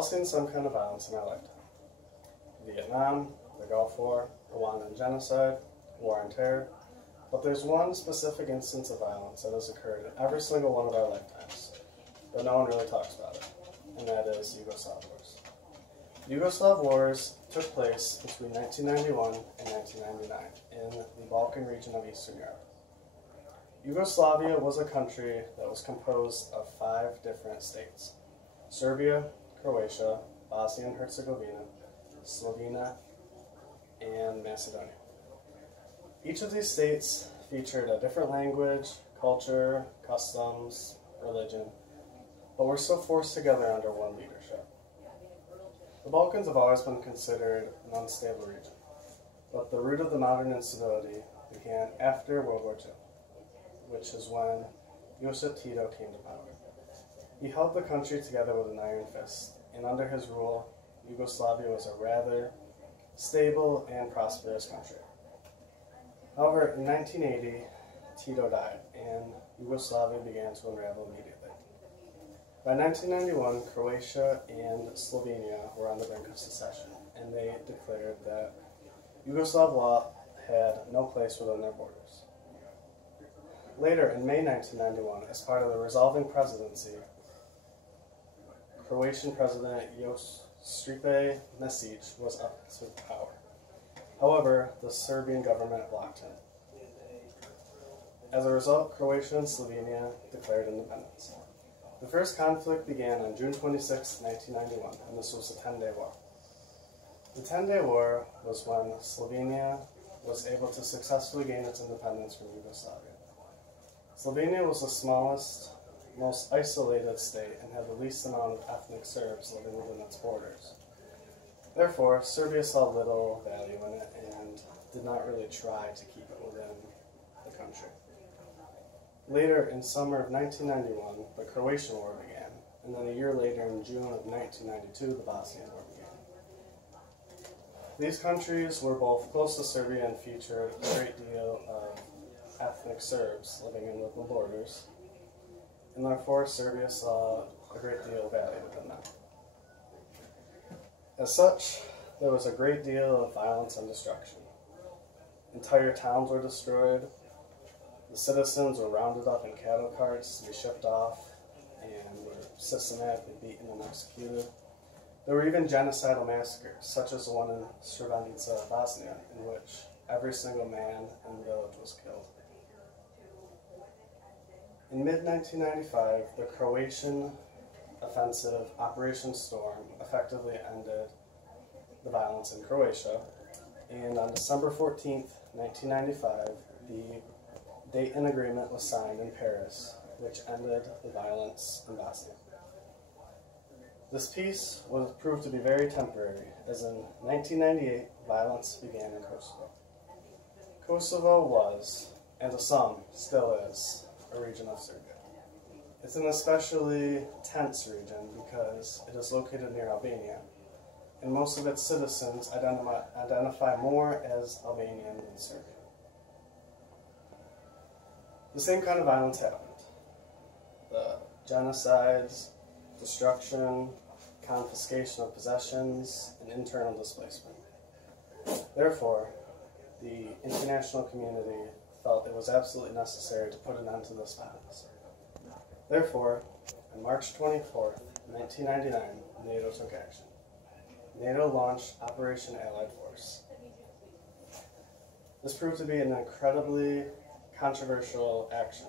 all seen some kind of violence in our lifetime. Vietnam, the Gulf War, Rwandan genocide, war on terror. But there's one specific instance of violence that has occurred in every single one of our lifetimes, but no one really talks about it, and that is Yugoslav Wars. Yugoslav Wars took place between 1991 and 1999 in the Balkan region of Eastern Europe. Yugoslavia was a country that was composed of 5 different states: Serbia, Croatia, Bosnia and Herzegovina, Slovenia, and Macedonia. Each of these states featured a different language, culture, customs, religion, but were still forced together under one leadership. The Balkans have always been considered an unstable region, but the root of the modern instability began after World War II, which is when Josip Tito came to power. He held the country together with an iron fist, and under his rule, Yugoslavia was a rather stable and prosperous country. However, in 1980, Tito died, and Yugoslavia began to unravel immediately. By 1991, Croatia and Slovenia were on the brink of secession, and they declared that Yugoslav law had no place within their borders. Later, in May 1991, as part of the resolving presidency, Croatian President Stipe Mesic was up to power. However, the Serbian government blocked him. As a result, Croatia and Slovenia declared independence. The first conflict began on June 26, 1991, and this was the 10-day war. The 10-day war was when Slovenia was able to successfully gain its independence from Yugoslavia. Slovenia was the smallest, most isolated state and had the least amount of ethnic Serbs living within its borders. Therefore, Serbia saw little value in it and did not really try to keep it within the country. Later, in summer of 1991, the Croatian War began, and then a year later, in June of 1992, the Bosnian War began. These countries were both close to Serbia and featured a great deal of ethnic Serbs living in local borders, and therefore Serbia saw a great deal of value within them. As such, there was a great deal of violence and destruction. Entire towns were destroyed. The citizens were rounded up in cattle carts to be shipped off and were systematically beaten and executed. There were even genocidal massacres, such as the one in Srebrenica, Bosnia, in which every single man in the village was killed. In mid-1995, the Croatian offensive Operation Storm effectively ended the violence in Croatia, and on December 14, 1995, the Dayton Agreement was signed in Paris, which ended the violence in Bosnia. This peace was proved to be very temporary, as in 1998, violence began in Kosovo. Kosovo was, and to some still is, a region of Serbia. It's an especially tense region because it is located near Albania, and most of its citizens identify more as Albanian than Serbian. The same kind of violence happened. The genocides, destruction, confiscation of possessions, and internal displacement. Therefore, the international community felt it was absolutely necessary to put an end to this violence. Therefore, on March 24, 1999, NATO took action. NATO launched Operation Allied Force. This proved to be an incredibly controversial action,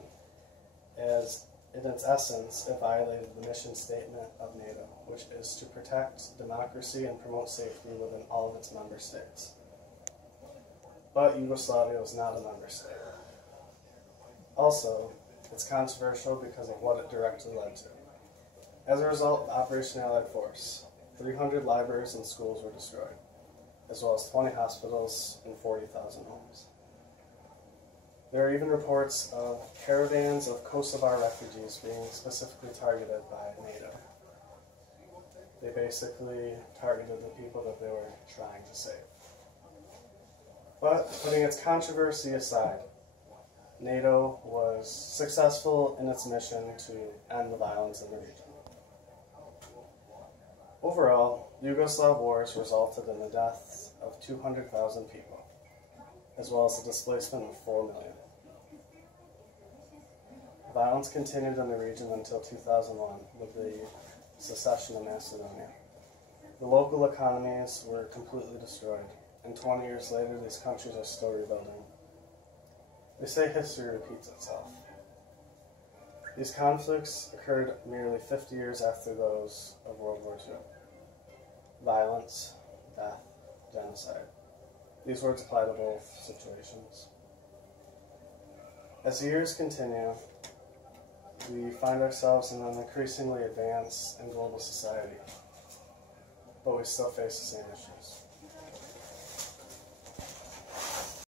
as in its essence, it violated the mission statement of NATO, which is to protect democracy and promote safety within all of its member states. But Yugoslavia was not a member state. Also, it's controversial because of what it directly led to. As a result of Operation Allied Force, 300 libraries and schools were destroyed, as well as 20 hospitals and 40,000 homes. There are even reports of caravans of Kosovar refugees being specifically targeted by NATO. They basically targeted the people that they were trying to save. But putting its controversy aside, NATO was successful in its mission to end the violence in the region. Overall, Yugoslav wars resulted in the deaths of 200,000 people, as well as the displacement of 4 million. Violence continued in the region until 2001 with the secession of Macedonia. The local economies were completely destroyed, and 20 years later these countries are still rebuilding. They say history repeats itself. These conflicts occurred nearly 50 years after those of World War II. Violence, death, genocide. These words apply to both situations. As the years continue, we find ourselves in an increasingly advanced and global society, but we still face the same issues.